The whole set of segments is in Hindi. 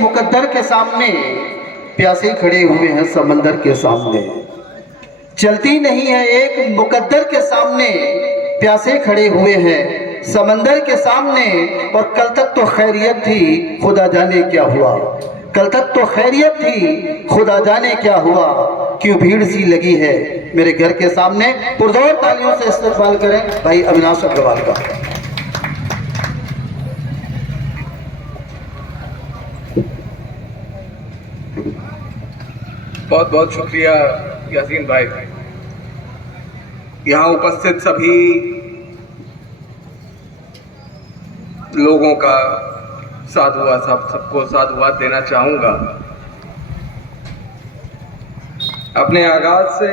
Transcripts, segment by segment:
मुकद्दर के सामने प्यासे खड़े हुए हैं समंदर के सामने। चलती नहीं है एक मुकद्दर के सामने, प्यासे खड़े हुए हैं समंदर के सामने। और कल तक तो खैरियत थी, खुदा जाने क्या हुआ। कल तक तो खैरियत थी, खुदा जाने क्या हुआ। क्यों भीड़ सी लगी है मेरे घर के सामने। पुरजोर तालियों से इस्तकबाल करें भाई अविनाश अग्रवाल का। बहुत बहुत शुक्रिया यासीन भाई। यहाँ उपस्थित सभी लोगों का सबको साधुवाद देना चाहूँगा। अपने आगाज से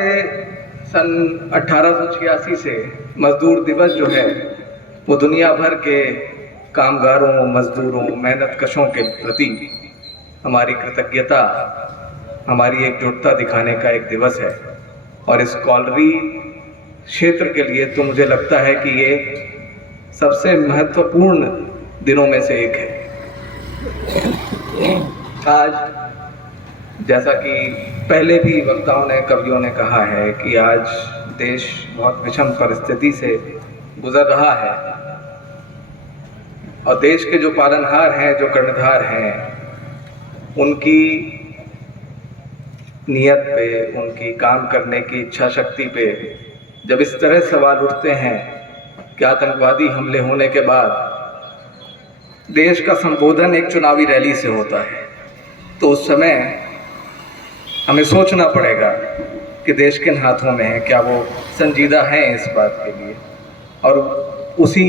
सन 1886 से मजदूर दिवस जो है वो दुनिया भर के कामगारों, मजदूरों, मेहनत कशों के प्रति हमारी कृतज्ञता, हमारी एकजुटता दिखाने का एक दिवस है। और इस कॉलरी क्षेत्र के लिए तो मुझे लगता है कि ये सबसे महत्वपूर्ण दिनों में से एक है। आज जैसा कि पहले भी वक्ताओं ने, कवियों ने कहा है कि आज देश बहुत विषम परिस्थिति से गुजर रहा है और देश के जो पालनहार हैं, जो कर्णधार हैं, उनकी नियत पे, उनकी काम करने की इच्छा शक्ति पे जब इस तरह सवाल उठते हैं कि आतंकवादी हमले होने के बाद देश का संबोधन एक चुनावी रैली से होता है, तो उस समय हमें सोचना पड़ेगा कि देश किन हाथों में है, क्या वो संजीदा हैं इस बात के लिए। और उसी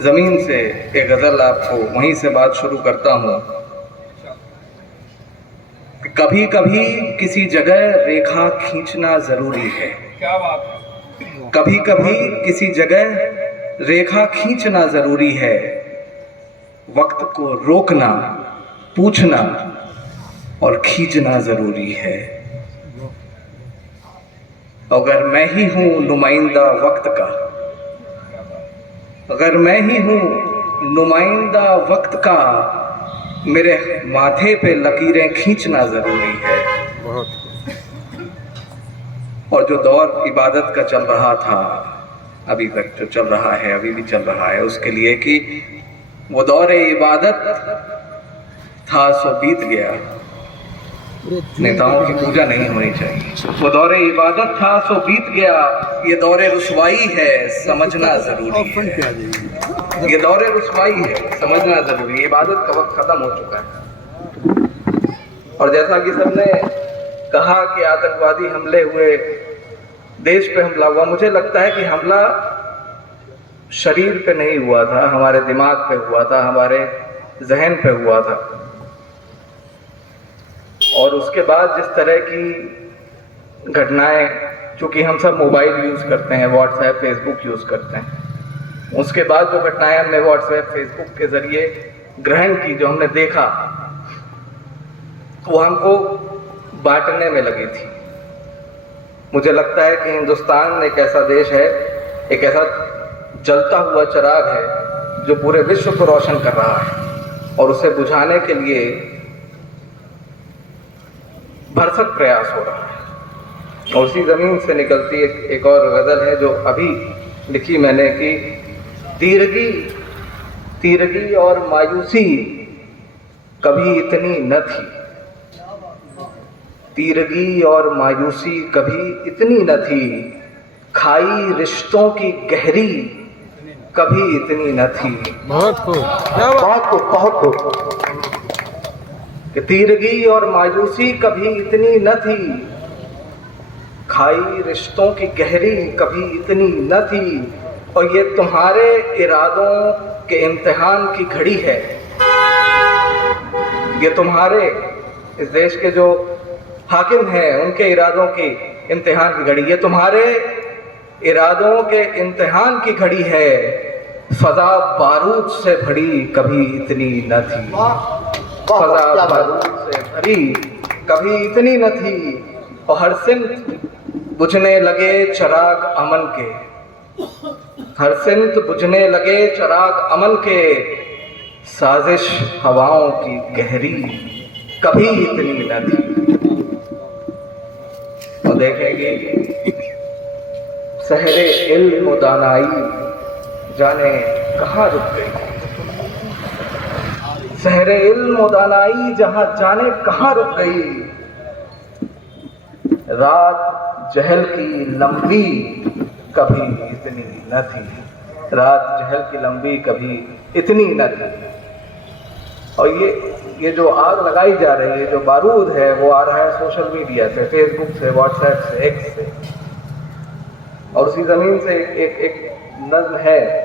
ज़मीन से एक गज़ल आपको वहीं से बात शुरू करता हूँ। कभी कभी किसी जगह रेखा खींचना ज़रूरी है। क्या बात है। कभी कभी किसी जगह रेखा खींचना ज़रूरी है। वक्त को रोकना, पूछना और खींचना ज़रूरी है। अगर मैं ही हूँ नुमाइंदा वक्त का, अगर मैं ही हूँ नुमाइंदा वक्त का, मेरे माथे पे लकीरें खींचना ज़रूरी है। और जो दौर इबादत का चल रहा था, अभी तक जो चल रहा है, अभी भी चल रहा है, उसके लिए कि वो दौर इबादत था सो बीत गया। नेताओं की पूजा नहीं होनी चाहिए। वो दौर इबादत था सो बीत गया, ये दौर रुसवाई है, समझना ज़रूरी है। ये दौर रुसवाई है, समझना ज़रूरी है। इबादत का वक्त ख़त्म हो चुका है। और जैसा कि सबने कहा कि आतंकवादी हमले हुए, देश पे हमला हुआ, मुझे लगता है कि हमला शरीर पे नहीं हुआ था, हमारे दिमाग पे हुआ था, हमारे जहन पे हुआ था। और उसके बाद जिस तरह की घटनाएं, चूँकि हम सब मोबाइल यूज़ करते हैं, व्हाट्सएप, फेसबुक यूज़ करते हैं, उसके बाद जो घटनाएं हमने व्हाट्सएप, फेसबुक के ज़रिए ग्रहण की, जो हमने देखा, वो हमको बांटने में लगी थी। मुझे लगता है कि हिंदुस्तान एक ऐसा देश है, एक ऐसा जलता हुआ चिराग है जो पूरे विश्व को रोशन कर रहा है, और उसे बुझाने के लिए भरसक प्रयास हो रहा है। और उसी ज़मीन से निकलती एक और गज़ल है जो अभी लिखी मैंने कि तीरगी तीरगी और मायूसी कभी इतनी न थी। तीरगी और मायूसी कभी इतनी न थी, खाई रिश्तों की गहरी कभी इतनी न थी। बहुत खूब। कि तीरगी और मायूसी कभी इतनी न थी, खाई रिश्तों की गहरी कभी इतनी न थी। और ये तुम्हारे इरादों के इम्तिहान की घड़ी है। ये तुम्हारे इस देश के जो हाकिम हैं उनके इरादों की इम्तिहान की घड़ी, ये तुम्हारे इरादों के इम्तिहान की घड़ी है। फजा बारूद से भरी कभी इतनी न थी। फजा बारूद से भरी कभी इतनी न थी। और हर सिमत बुझने लगे चिराग अमन के, हर सिमत बुझने लगे चिराग अमन के। साजिश हवाओं की गहरी कभी इतनी न थी। और देखेंगे सहरे इल्म दानाई जाने कहाँ रुक गई। सहरे इल्म दानाई जहां जाने कहाँ रुक गई। रात जहल की लंबी कभी इतनी न थी। रात जहल की लंबी कभी इतनी न थी। और ये जो आग लगाई जा रही है, जो बारूद है, वो आ रहा है सोशल मीडिया से, फेसबुक से, व्हाट्सएप से, एक्स से। और उसी जमीन से एक नज्म है,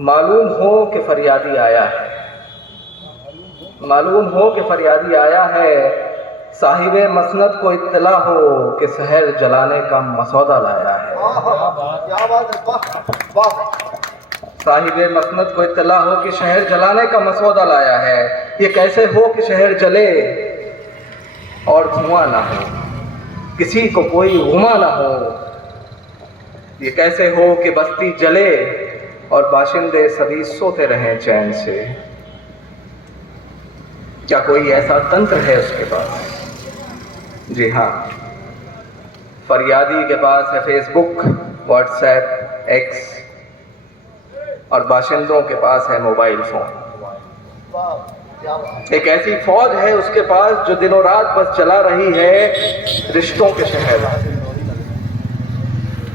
मालूम हो कि फरियादी आया है, मालूम हो कि फरियादी आया है, साहिबे मसनद को इत्तला हो कि शहर जलाने का मसौदा लाया है। क्या बात है, वाह। साहिबे मसनद को इत्तला हो कि शहर जलाने का मसौदा लाया है। ये कैसे हो कि शहर जले और धुआं ना हो, किसी को कोई गुमा ना हो। ये कैसे हो कि बस्ती जले और बाशिंदे सभी सोते रहें चैन से। क्या कोई ऐसा तंत्र है उसके पास? जी हाँ, फरियादी के पास है फेसबुक, व्हाट्सएप, एक्स, और बाशिंदों के पास है मोबाइल फोन। एक ऐसी फौज है उसके पास जो दिनों रात बस चला रही है रिश्तों के शहर।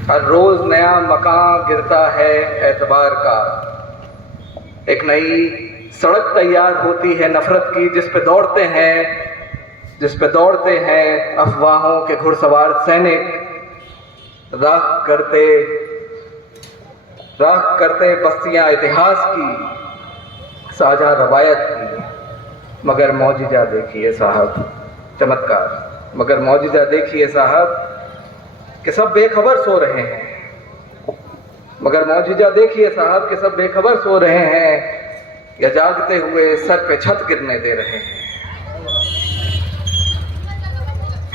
हर रोज नया मकान गिरता है एतबार का। एक नई सड़क तैयार होती है नफरत की, जिस पे दौड़ते हैं अफवाहों के घुड़सवार सैनिक। राख करते बस्तियां इतिहास की, साझा रवायत की। मगर मौजिजा देखिए साहब, चमत्कार, मगर मौजिजा देखिए साहब कि सब बेखबर सो रहे हैं। मगर मौजिजा देखिए साहब कि सब बेखबर सो रहे हैं, या जागते हुए सर पे छत गिरने दे रहे हैं।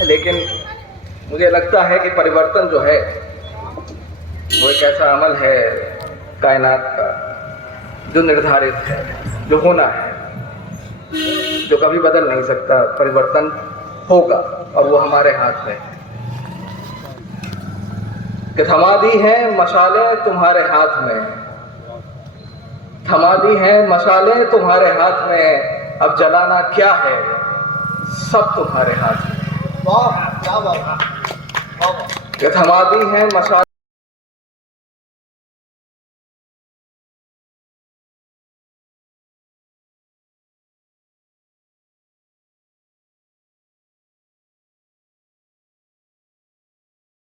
लेकिन मुझे लगता है कि परिवर्तन जो है वो एक ऐसा अमल है कायनात का जो निर्धारित है, जो होना है, जो कभी बदल नहीं सकता। परिवर्तन होगा और वो हमारे हाथ में है। कि थमा दी है मशालें तुम्हारे हाथ में, थमा दी है मशालें तुम्हारे हाथ में। अब जलाना क्या है, सब तुम्हारे हाथ में। वाह, क्या बात। कि थमा दी है मशालें